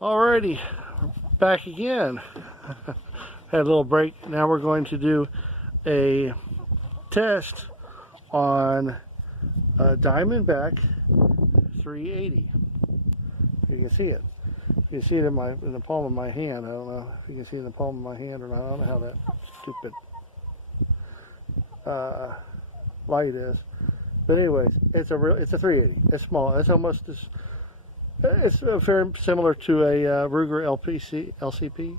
Alrighty, back again. Had a little break. Now we're going to do a test on a Diamondback 380. You can see it. You can see it in the palm of my hand. I don't know if you can see it in the palm of my hand or not. I don't know how that stupid light is. But anyways, it's a 380. It's small. It's almost as it's very similar to a Ruger LCP,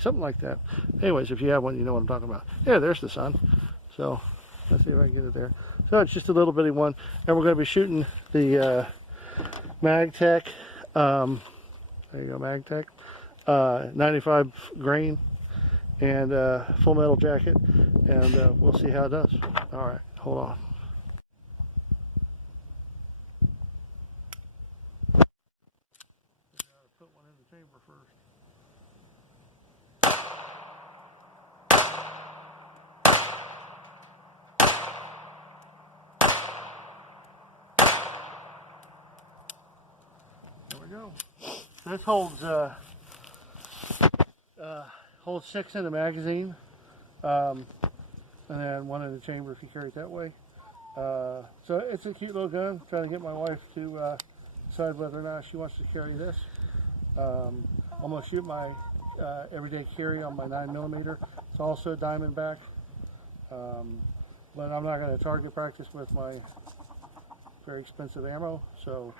something like that. Anyways, if you have one, you know what I'm talking about. Yeah, there's the sun. So let's see if I can get it there. So it's just a little bitty one, and we're going to be shooting the MagTech. There you go, MagTech. 95 grain and full metal jacket, and we'll see how it does. All right, hold on. Put one in the chamber first. There we go. This holds 6 in the magazine, and then 1 in the chamber if you carry it that way. So it's a cute little gun. Trying to get my wife to decide whether or not she wants to carry this. I'm going to shoot my everyday carry on my 9mm. It's also a Diamondback, but I'm not going to target practice with my very expensive ammo. So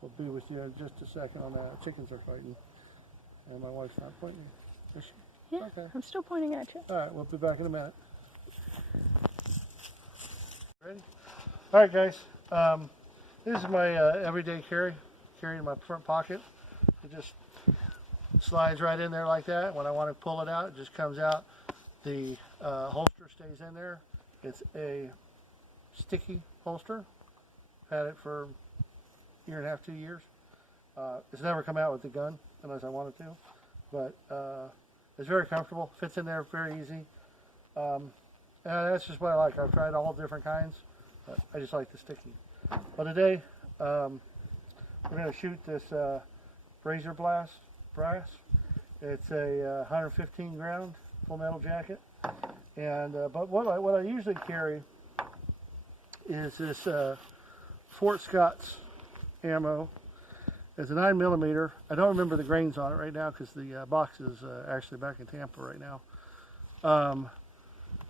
we'll be with you in just a second on that. Chickens are fighting, and my wife's not pointing. Is she? Yeah, okay. I'm still pointing at you. All right, we'll be back in a minute. Ready? All right, guys. This is my everyday carry in my front pocket. It just slides right in there like that. When I want to pull it out, it just comes out. The holster stays in there. It's a sticky holster. Had it for a year and a half, 2 years. It's never come out with the gun unless I wanted to, but it's very comfortable. Fits in there very easy. And that's just what I like. I've tried all different kinds, but I just like the sticky. But today, we're going to shoot this Razor Blast brass. It's a 115 round full metal jacket. And but what I usually carry is this Fort Scott's ammo. It's a 9mm. I don't remember the grains on it right now because the box is actually back in Tampa right now.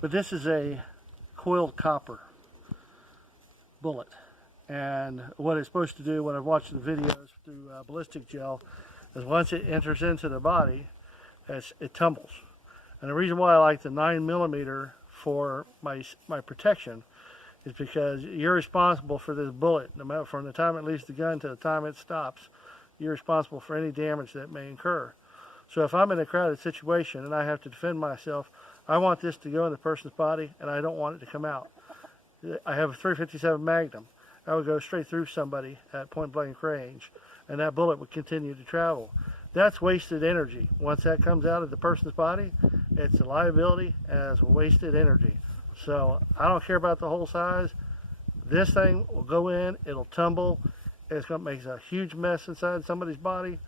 But this is a coiled copper bullet. And what it's supposed to do, when I've watched the videos through ballistic gel, is once it enters into the body, it tumbles. And the reason why I like the 9mm for my protection is because you're responsible for this bullet. No matter from the time it leaves the gun to the time it stops, you're responsible for any damage that may incur. So if I'm in a crowded situation and I have to defend myself, I want this to go in the person's body and I don't want it to come out. I have a .357 Magnum. I would go straight through somebody at point blank range, and that bullet would continue to travel. That's wasted energy. Once that comes out of the person's body, it's a liability and it's wasted energy. So I don't care about the whole size. This thing will go in, it'll tumble, it's going to make a huge mess inside somebody's body,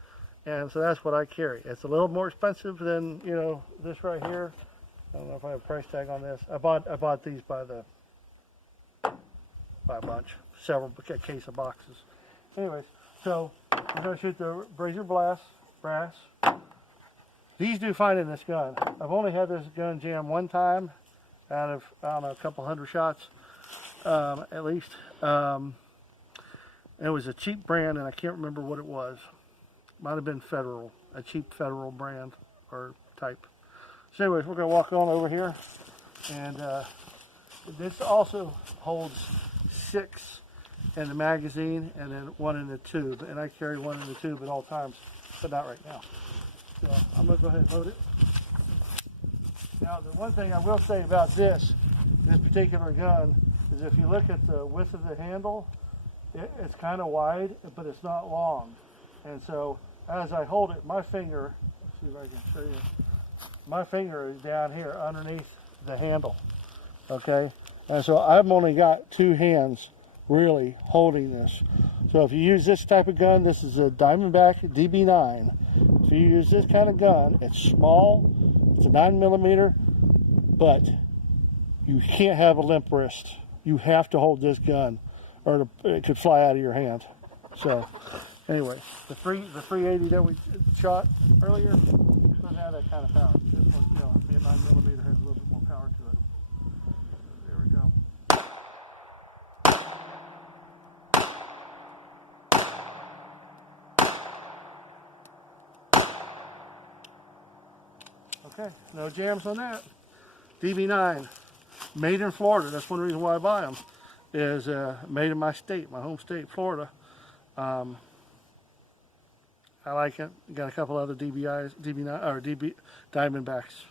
and so that's what I carry. It's a little more expensive than, you know, this right here. I don't know if I have a price tag on this. I bought these by a bunch, a case of boxes. Anyways, so I'm going to shoot the Razor Blast brass. These do fine in this gun. I've only had this gun jam one time out of, I don't know, a couple hundred shots at least. It was a cheap brand, and I can't remember what it was. Might have been Federal, a cheap Federal brand or type. So anyways, we're going to walk on over here, and this also holds 6 in the magazine and then 1 in the tube, and I carry 1 in the tube at all times, but not right now. So I'm going to go ahead and load it. Now, the one thing I will say about this particular gun is if you look at the width of the handle, it's kind of wide, but it's not long. And so as I hold it, my finger, let's see if I can show you, my finger is down here underneath the handle, okay? And so I've only got 2 hands really holding this. So if you use this type of gun, this is a Diamondback DB9. If you use this kind of gun, it's small, it's a 9mm, but you can't have a limp wrist. You have to hold this gun, or it could fly out of your hand. So, anyway, the 380 that we shot earlier doesn't have that kind of power. This one, being 9mm, has a little bit more power to it. There we go. Okay, no jams on that. DB9, made in Florida. That's one reason why I buy them. Is made in my state, my home state, Florida. I like it. Got a couple other DB9 or DB Diamondbacks.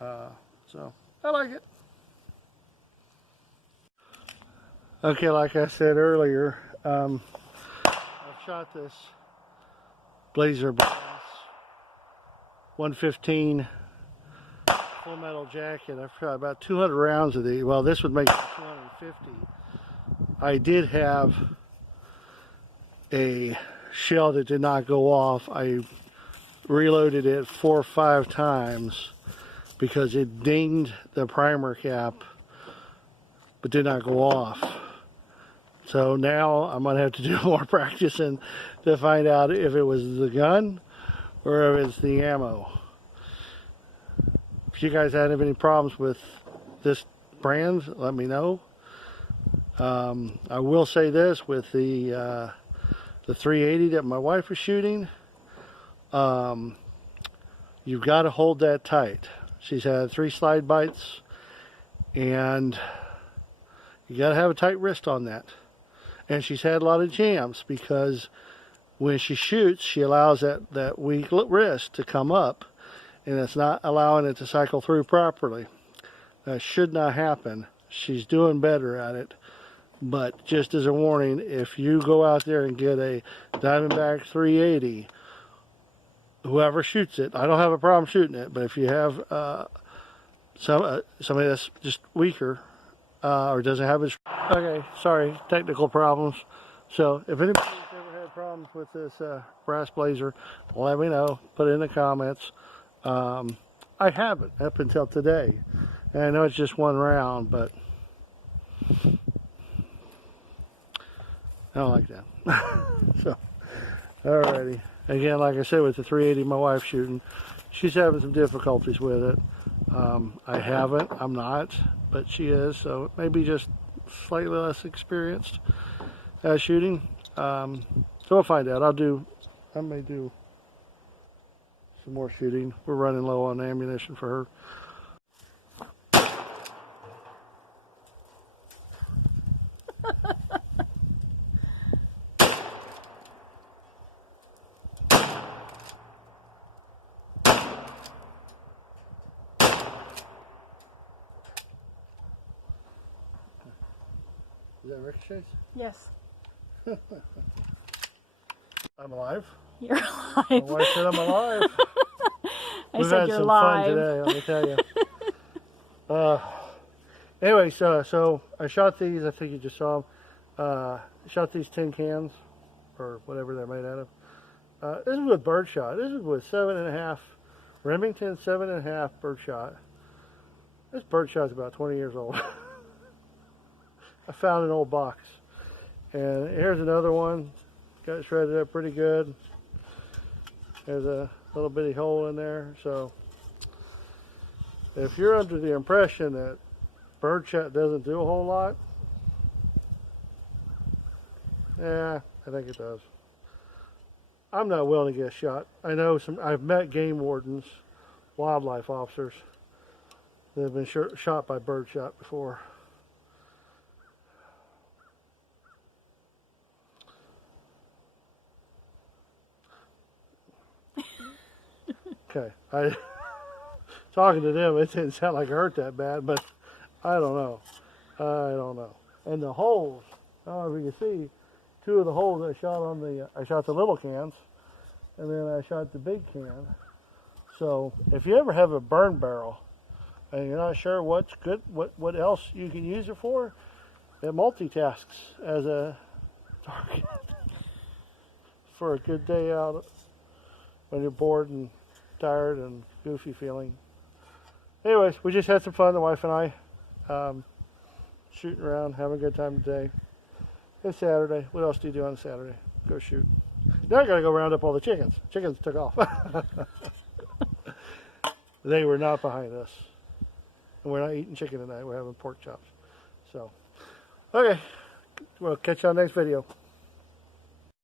So I like it. Okay, like I said earlier, I've shot this Blazer Bass 115 full metal jacket. I've shot about 200 rounds of these. Well, this would make 250. I did have a shell that did not go off. I reloaded it 4 or 5 times because it dinged the primer cap but did not go off. So now I'm going to have to do more practicing to find out if it was the gun or if it's the ammo. If you guys have any problems with this brand, let me know. I will say this with the 380 that my wife was shooting, you've got to hold that tight. She's had 3 slide bites, and you got to have a tight wrist on that. And she's had a lot of jams because when she shoots, she allows that weak wrist to come up, and it's not allowing it to cycle through properly. That should not happen. She's doing better at it. But just as a warning, if you go out there and get a Diamondback 380, whoever shoots it, I don't have a problem shooting it, but if you have somebody that's just weaker or doesn't have his... Okay, sorry, technical problems. So if anybody's ever had problems with this brass blazer, let me know. Put it in the comments. I haven't up until today. And I know it's just 1 round, but I don't like that. So, alrighty. Again, like I said, with the 380 my wife's shooting, she's having some difficulties with it. I haven't, I'm not, but she is, so maybe just slightly less experienced at shooting. So we'll find out. I may do some more shooting. We're running low on ammunition for her. Is that ricochets? Yes. I'm alive. You're My alive. wife said I'm alive. I We've said had you're some live. fun today, let me tell you. Anyway, so I shot these. I think you just saw them. Shot these tin cans, or whatever they're made out of. This is with birdshot. This is with 7.5 Remington 7.5 birdshot. This birdshot's about 20 years old. I found an old box, and here's another one. Got it shredded up pretty good. There's a little bitty hole in there. So if you're under the impression that birdshot doesn't do a whole lot, yeah, I think it does. I'm not willing to get shot. I know I've met game wardens, wildlife officers that have been shot by birdshot before. Okay, talking to them, it didn't sound like it hurt that bad, but I don't know. I don't know. And the holes, I don't know if you can see, 2 of the holes I shot the little cans, and then I shot the big can. So if you ever have a burn barrel and you're not sure what's good, what else you can use it for, it multitasks as a target. for a good day out when you're bored and tired and goofy feeling. Anyways, we just had some fun, the wife and I, shooting around, having a good time today. It's Saturday. What else do you do on Saturday? Go shoot. Now I gotta go round up all the chickens. Chickens took off. They were not behind us. And we're not eating chicken tonight. We're having pork chops. So, okay. We'll catch you on the next video.